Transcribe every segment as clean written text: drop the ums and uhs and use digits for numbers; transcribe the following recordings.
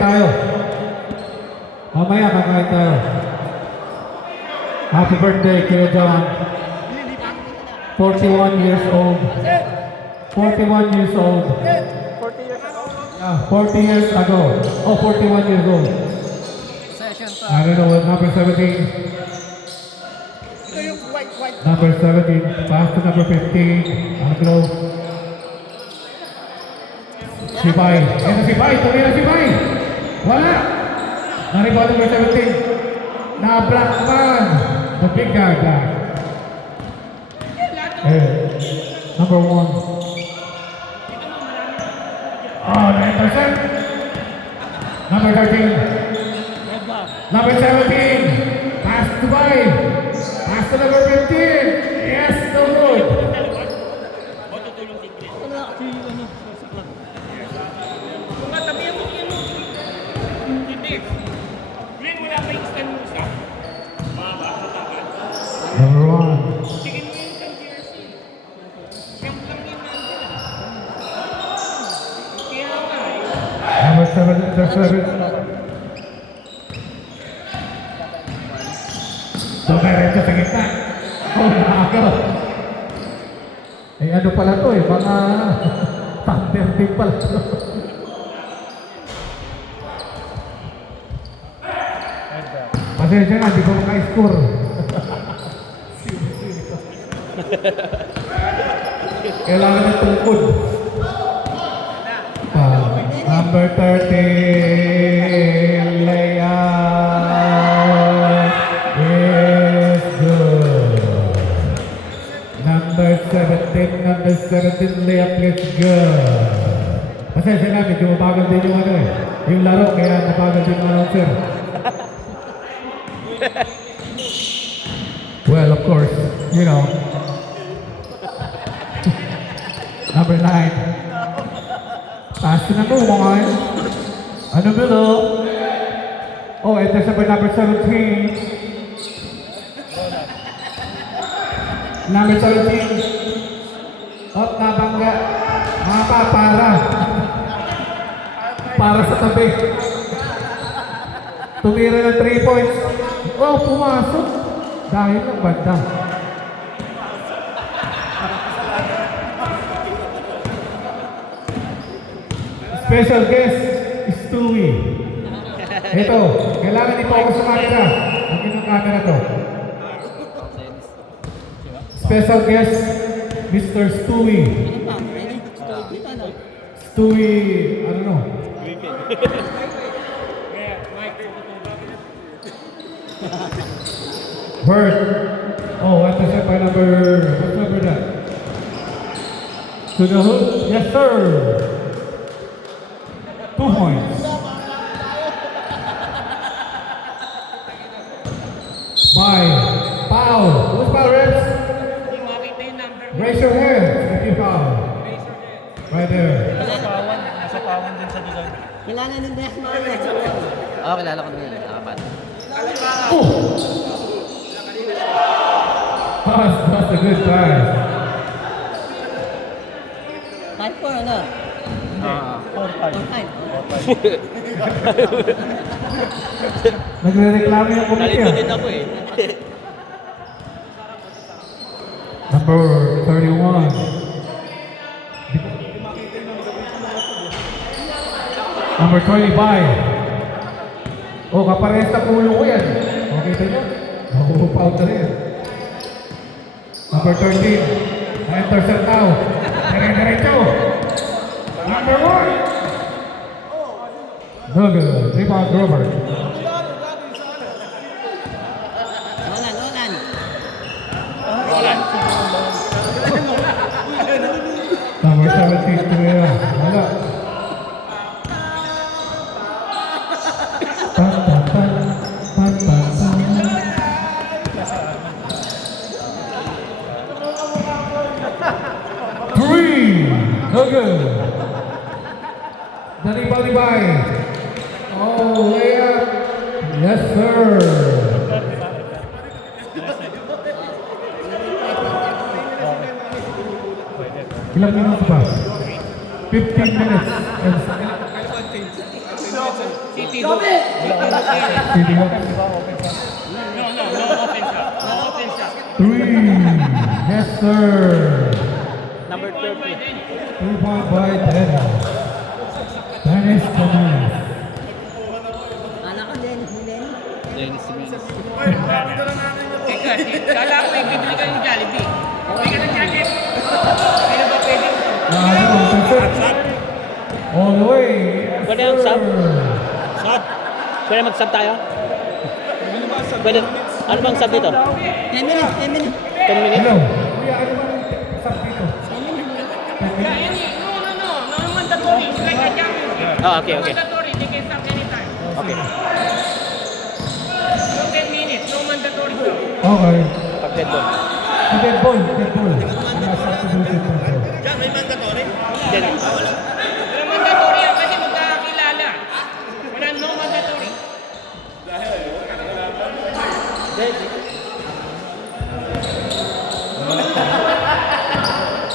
tayo. Mamaya kakain tayo. Happy birthday, Kuya John. 41 years old. 41 years old. 40 years ago. Yeah, 40 years ago. Oh, 41 years old. Session to. I don't know what number 17. Ito yung white. Number 17. Pass to number 15. Agro. Si Pai. Ito si Pai. Tumira si Pai. Wala. Naribaw number 17. Na-block man. The big guy black. Number 1. Oh, the intercept. Number 13. Number 17. Pass to Pai. Pass to number 15. Yes, no good. Number 1. Number 7, intercepted. Dumiretso sa gitna. Oh, nakakaw. Eh, ano pala to eh, mga thunder team pala. Pasensya na, di ko maka-score. Kailangan ng tungkod. Number 13, layout is good. Number 17, layup is good. Pasensya na, medyo mabagal din yung ano eh. Yung laro, kaya mabagal din yung announcer. Well, of course, you know. Number 9. Pass to number 1. Ano below? Oh, intercept by number 17. Number 17. Up, nabangga. Para sa tabi. Tumira ng 3 points. Oh, pumasok. Dahil ng banda. Special guest is Stewie. Ito, kailangan i-focus sa camera. Ang ng camera to. Special guest, Mr. Stewie. Stewie, I don't know. Bird. Oh, what is it by number, what number that? To the hook? Yes, sir. 2 points. By foul. Who's foul, Reps? Raise your hand if you foul. Right there. Nasa pawan din sa design. Kilala ng Death Market. Oo, kilala ko na yun. Nakapat. Oh! That's a good pass. 5-4 ano? Nagre-reklamo yung committee. Nalito din ako eh. Number 31. Number 25. Oh, kaparehas na pulo ko yan. Okay tayo nyo? Nakukupaw ka rin. Number 13. Na-intercept now. Dire-diretso. Number 1. No good. Rebound Grover. Nolan. Number 17. Tumira. Wala. Tan, tan, tan. Tan, tan, tan. No good. The rebound by. Oh, layup. Yes, sir. Ilang minuto pa? 15 minutes. City. City Hawk. Three. Yes, sir. Number 30. 3 point by Dennis. Dennis Dennis. Anak ko din, hindi. Dennis Jimenez. Teka, kala ko may bibili ka ng Jollibee. Bibili ka ng jacket. Kaya ba pwede? All the way. Pwede yung sub? Sub? Pwede mag-sub tayo? Pwede. Ano bang sub dito? 10 minutes, 10 minutes. 10 minutes? Hello. Kuya, ano bang sub dito? No mandatory. It's like a championship. Ah, okay, okay. Mandatory, they can stop anytime. Okay. No 10 minutes, no mandatory. Okay. Pag dead ball. Dead ball. Dead ball. Ano substituted po ito? Dead. No mandatory yan kasi magkakakilala. Wala no mandatory.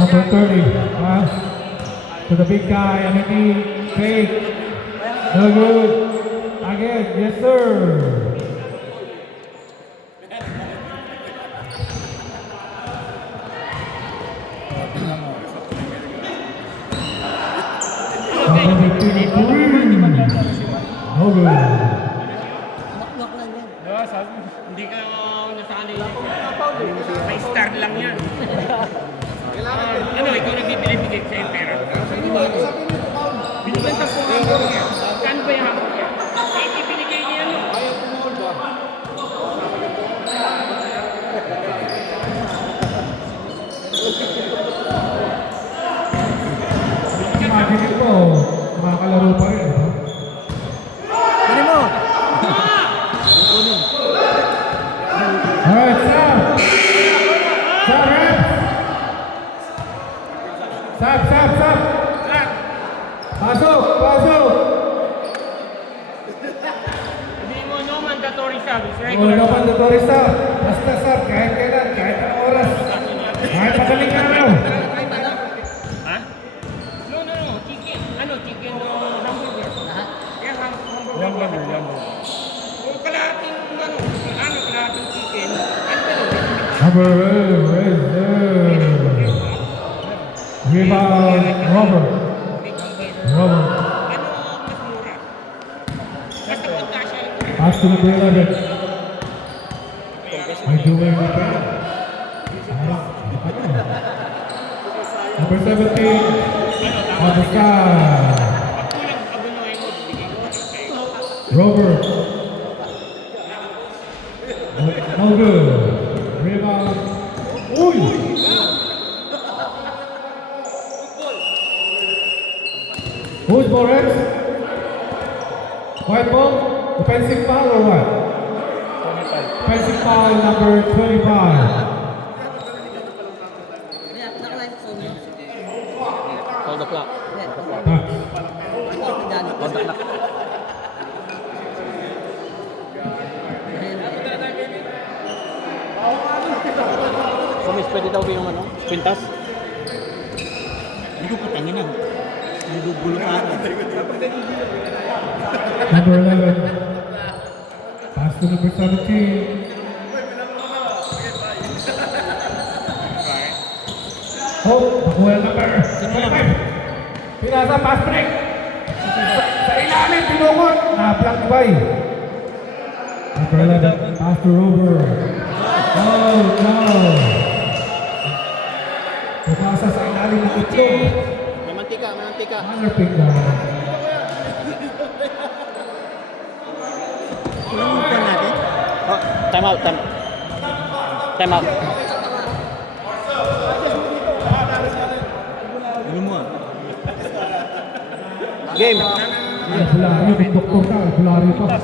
Number 30. Pass to the big guy. Amity. Fake. No good. Again. Yes, sir. Number 53. No good. Lock lang yan. Hindi ka nasali. May star lang yan. Ano, ikaw nagbibili-bigay sa'yo pera. Binigyan sa po hamburger. Kano ba yung hamburger? Eh, ibinigay niya ano? Imagine mo, makakalaro pa rin. Diba? Kunin mo. Alright, Sam! Sam, Reps! Sam! Pasok! Sabihin mo, no mandatory service. Wala Regular. na mandatory, Sam. Basta, Sam, kahit kailan, kahit anong oras. Kahit pagaling ka na. Ha? No. Chicken. Ano, chicken hamburger. Lahat. Kaya hamburger. Kung kalahating kalahating chicken. Ano ba yun? Number Rebound, Robert. Ano mas mura? Basta pagkasya. Pass to the 11. May doing the pen. Number 17. On the side. Kulang abunuhin mo, bibigay ko sa'yo. Robert. No good. Rebound. Uy! Who's Borex? White ball? Offensive foul or what? 25. Offensive foul number 25. Kaya, nakaline ko mo. Hold the clock. Tax. Hold the clock. Kumis, pwede daw yung ano? Quintas? Hindi ko patangin na. Nagugulo pa ako. Number 11. Pass to number 17. Oh, nakuha ang number 25. Pinasa, pass break. Sa ilalim, tinukot. Na-block ni Bay. Number 11, pass to Rover. Oh, no. Pumasa sa ilalim ng itlog. May mantika. Honor pick na. Ilang pa natin? Oh, time out. Ano mo? Game. Albularyo, may doktor ka. Albularyo pa.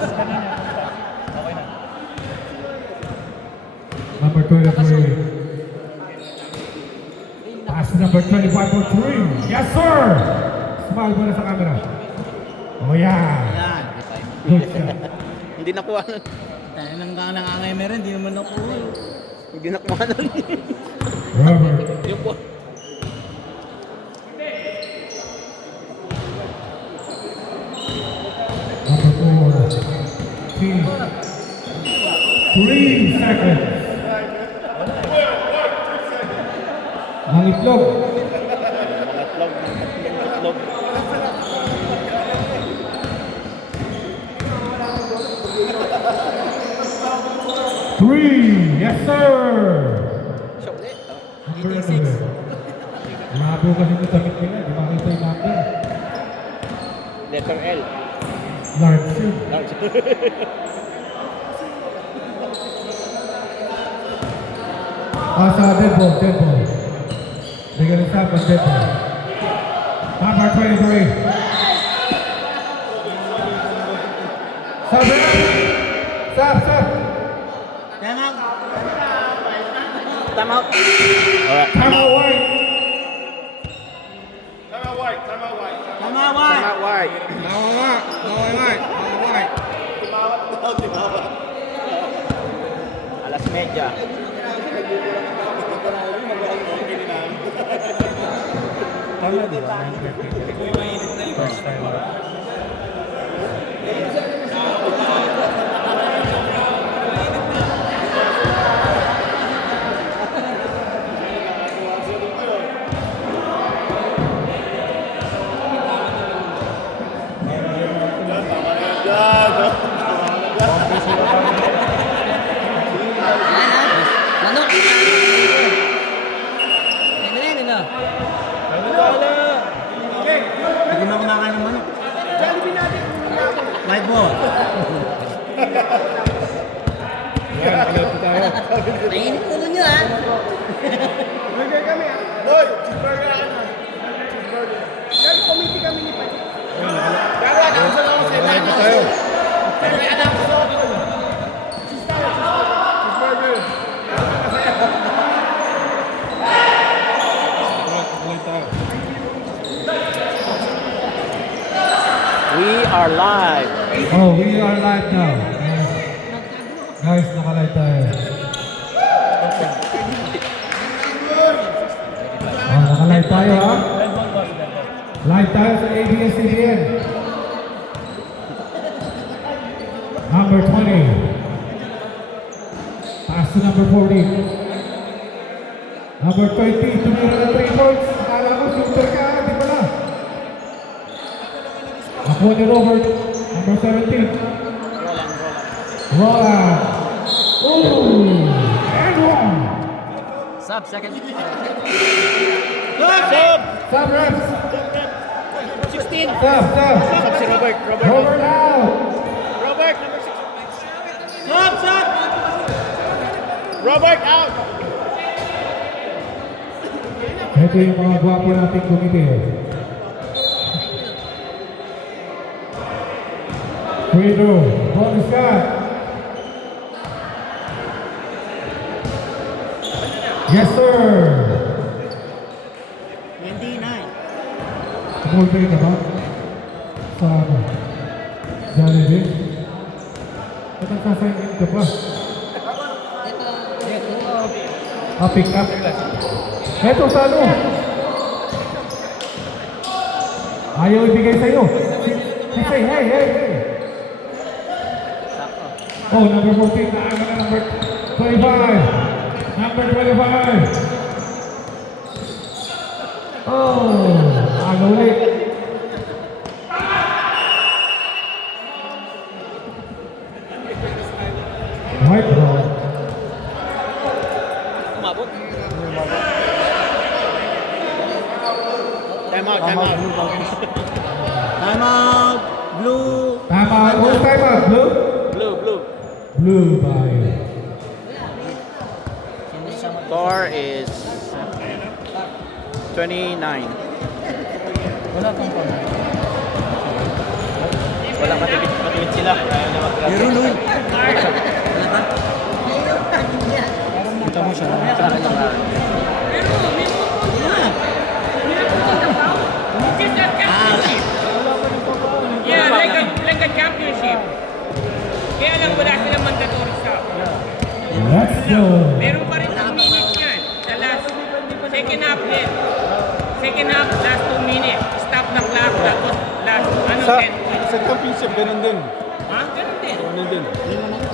Number 23. Pass number 25 for 3. Yes, sir! Smile mo na sa camera. Oh, yeah. Yan. Good shot. Hindi nakuha nun. Tayo lang ka nangangay meron, hindi naman ako. Hindi nakuha nun. Robert. Yung po. 3 seconds. Ang itlog. Itlog. 3. Yes, sir. Siya ulit. Number 6. Mahabo kasi ito damit nila. Di makita yung number. Letter L. Large yun. Large. Sa dead ball, dead ball. Bigyan ng Sam, dead ball. Number 23. Sam, Sam, Sam. Time out. Alright. Time out wide. Alas media. Manok! Ano yan, ano? Hindi mo kumakain ng manok. Live ball. Mainit ulo nyo, ha? We are live. Oh, we are live now. Guys, nakalive tayo. Oh, nakalive tayo ha. Live tayo sa ABS-CBN. Number 20. Pass to number 40. Number 20, tumira na 3 points. Akala ko, shooter ka, di pala. Ako ni Robert, number 17. Roland. Ooh, and one. Sub, second. Sub reps. 16. Sub. Si Robert. Robert out. Robert, number 6. Stop! Robert out! Ito yung mga gwapo nating committee. Free throw. Bonus shot. Yes, sir. 29. Tumul ba yun na ba? Sa ano? Jollibee? Ba't ang sasayangin ka pa? Pick up. Eto, sa ano? Ayaw ibigay sa'yo. Say, hey. Oh, number 14. Naaga na number 25. Number 25. Oh, ano ulit? White ball. Umabot. Time out. Time out. Blue. Tama. Who's time out? Blue? Blue. Blue by. Score is 29. Wala matipid sila. Ayaw na mag-grab. Meron nun. Kita mo siya. Sa akin lang lang. Yeah, like a championship. Kaya lang wala silang mandatory stop. Let's go. Meron pa rin 2 minutes yan. Sa last, second half din. Second half, last 2 minutes. Stop the clock. Tapos last, 10. Sa championship, ganun din. Ha? Ganun din. Ano din?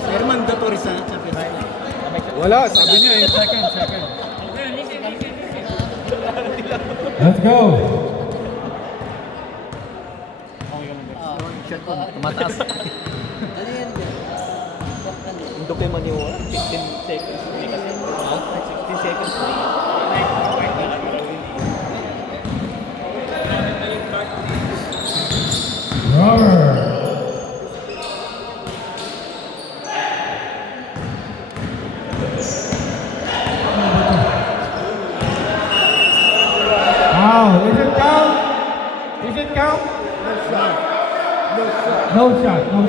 Pero mandatory sa Champions League. Wala, sabi niya eh. Second. Listen. Let's go. Tumataas. Hindi kayo maniwala. 15 seconds. Hindi kasi. 16 seconds. Robert. Wow, is it count? Is it count? No shot. 11,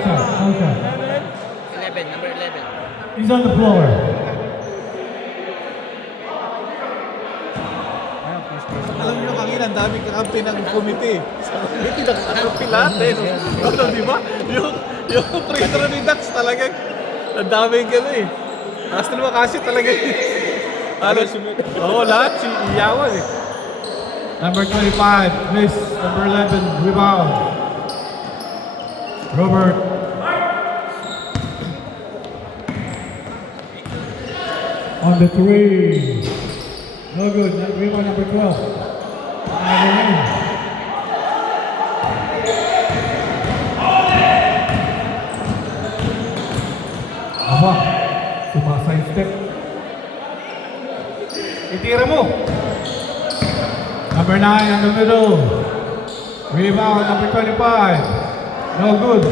number 11. He's on the floor. Alam niyo kanina, ang daming kakampi ng committee. Sa committee, nakakampi lahat eh. No, di ba? Yung free throw ni Dax talagang ang daming gano'n eh. Tapos naman kasi talaga halos, lahat si Iyawan eh. Number 25, miss. Number 11, rebound. Robert. On the three. No good. Rebound number 12. Aba, sumaside step. Itira mo. Number 9 in the middle. Rebound number 25. No good.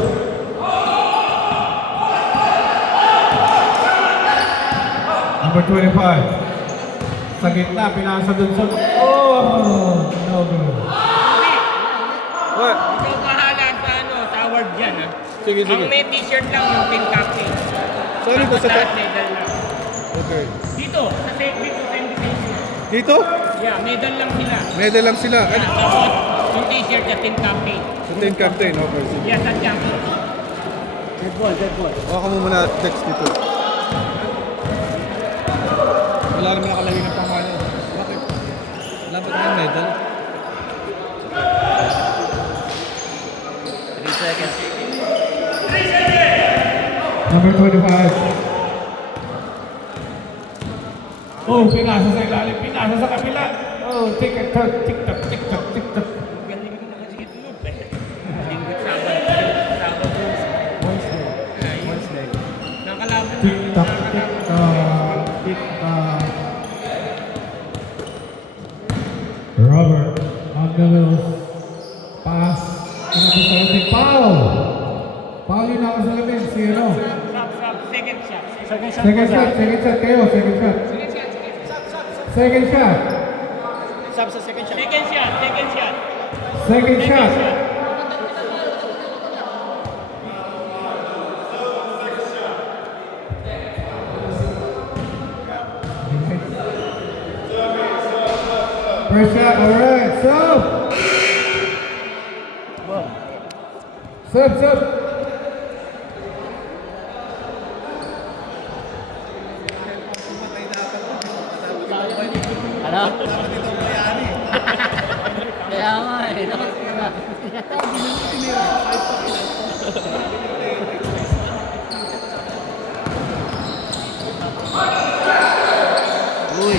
Number 25. Sa gitna, pinasa dun sa... Oh! No good. What? Ikaw bahala sa sa award dyan, ha? Sige. Ang may t-shirt lang yung team captain. Sorry po sa Lahat medal lang. Okay. Dito, sa invitation. Dito, Yeah, medal lang sila. medal lang sila. Yeah, tapos yung t-shirt sa team captain. Sa team captain, okay. Yeah, sa champion. Dead ball. Baka mo muna text dito. Wala naman nakalagay ng pangalan. Bakit? Wala ba tayong medal? 3 seconds. Number 25. Oh, pinasa sa ilalim. Pinasa sa kabila. Oh, tick-tock. Galing ko na kasi itlog eh. Linggo, Sabado. Wednesday. Nakalaban na. Tick-tock. Robert on the middle. Pass. Pinag-isarating. Foul! Foul yun ako sa labin. Si ano? Second shot. Second shot kayo. Second shot. Second shot. Sab sa second shot. Second shot. First shot, alright, sub. Ano? Kaya nga eh. Uy.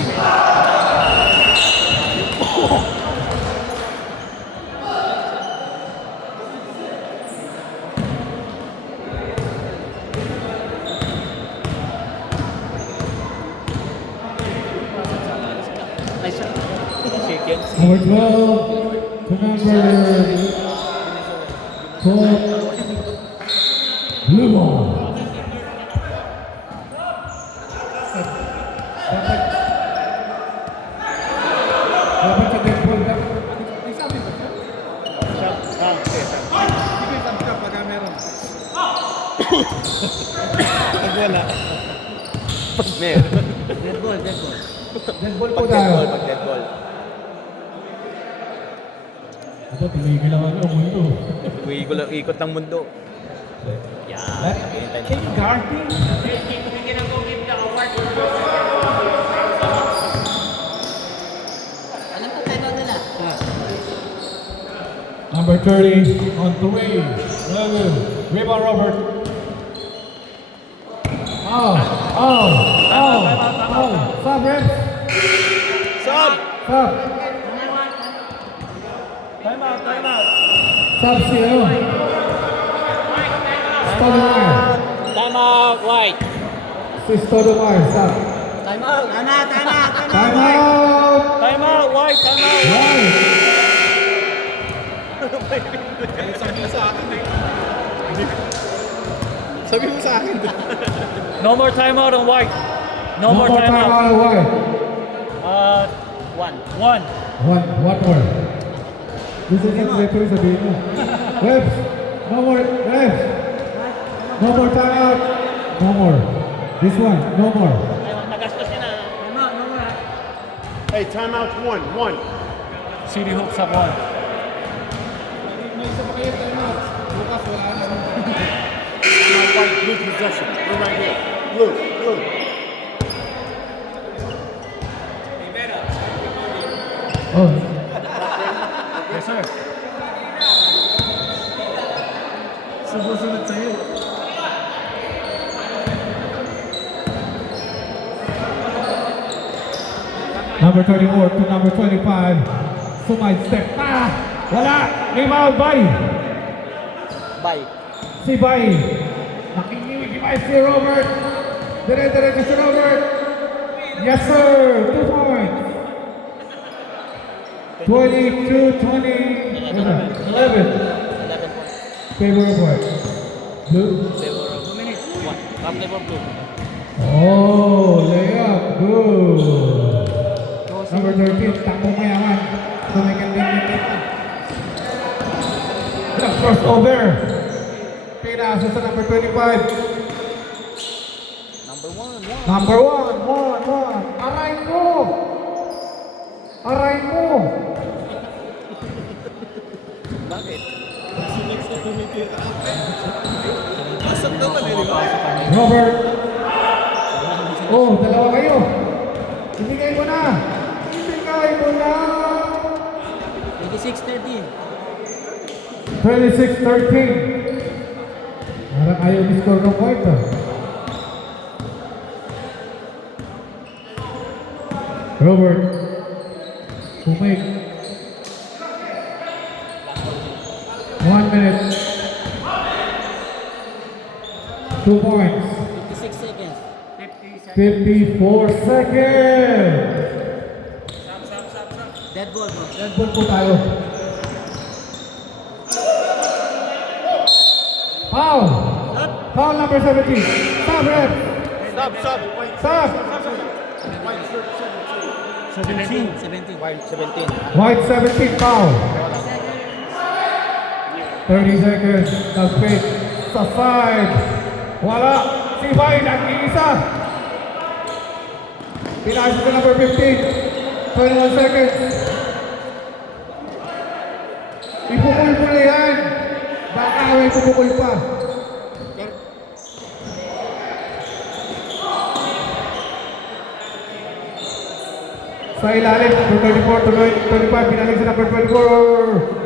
Number 12 to number 12. Blue ball. Dapat sa dead ball. Sige, thumbs up pagka meron. Pag wala. Dead ball. Dead ball po tayo. Dead ball. Ito, tumigil lang ano, mundo. Ikot ng mundo. Can you guard me? Bigyan ako give the award. Alam ko tayo nila. Number 30 on 3. 11. Rebound, Robert. Oh. Sub, refs. Sub! Sub. Time out. Sub si ano? Stoudemire. Time out, White. Si Stoudemire, sub. Time out. Time out. Time out, White, time out. Right. Sabi mo sa akin eh. Sabi mo sa akin. No more timeout on White. No, One more more time timeout. out of White. One. One more. Gusto niya referee sabihin mo. Refs. No more. Refs. No more time out. No more. This one. No more. Ay, nagastos yun ah. Hey, timeout's one. City Hoops have one. May isa pa kayo time out. Bukas wala na. My white blue possession. We're right here. Blue. Oh. Yes, sir. Sumusunod sa'yo. Number 24 to number 25. Sumide step. Wala. Rebound by. Bye. Si Bay. Nakikinig si Robert. Dire-diretso si Robert. Yes, sir. 2 points. 22-20. 11. 11 points. Favor of what? Blue. Favor of 2 minutes. 1. Top level blue. Oh, layup. Good. Number 13. Takbong mayaman. Tumikin din. The crossover. Pinasa sa number 25. Number 1. Aray mo. Bakit? Pasok naman eh, di ba? Robert. Oh, dalawa kayo. Ibigay mo na. 26-13. 26-13. Parang ayaw ni-score ng point ah. Robert. Kumig. 1 minute. 2 points. 56 seconds. 54 seconds. Dead ball, bro. Red Bull po tayo. Foul. Foul number 17. Stop, ref. Stop. Stop. 17. White 17. White 17, foul. 30 seconds. Nag-pick sa side. Wala. Si Bay nag-iisa. Pinasa sa number 15. 21 seconds. Ipukul mo na yan. Baka may pupukul pa. Sa ilalim, 34 to 25, pinalik sa number 24.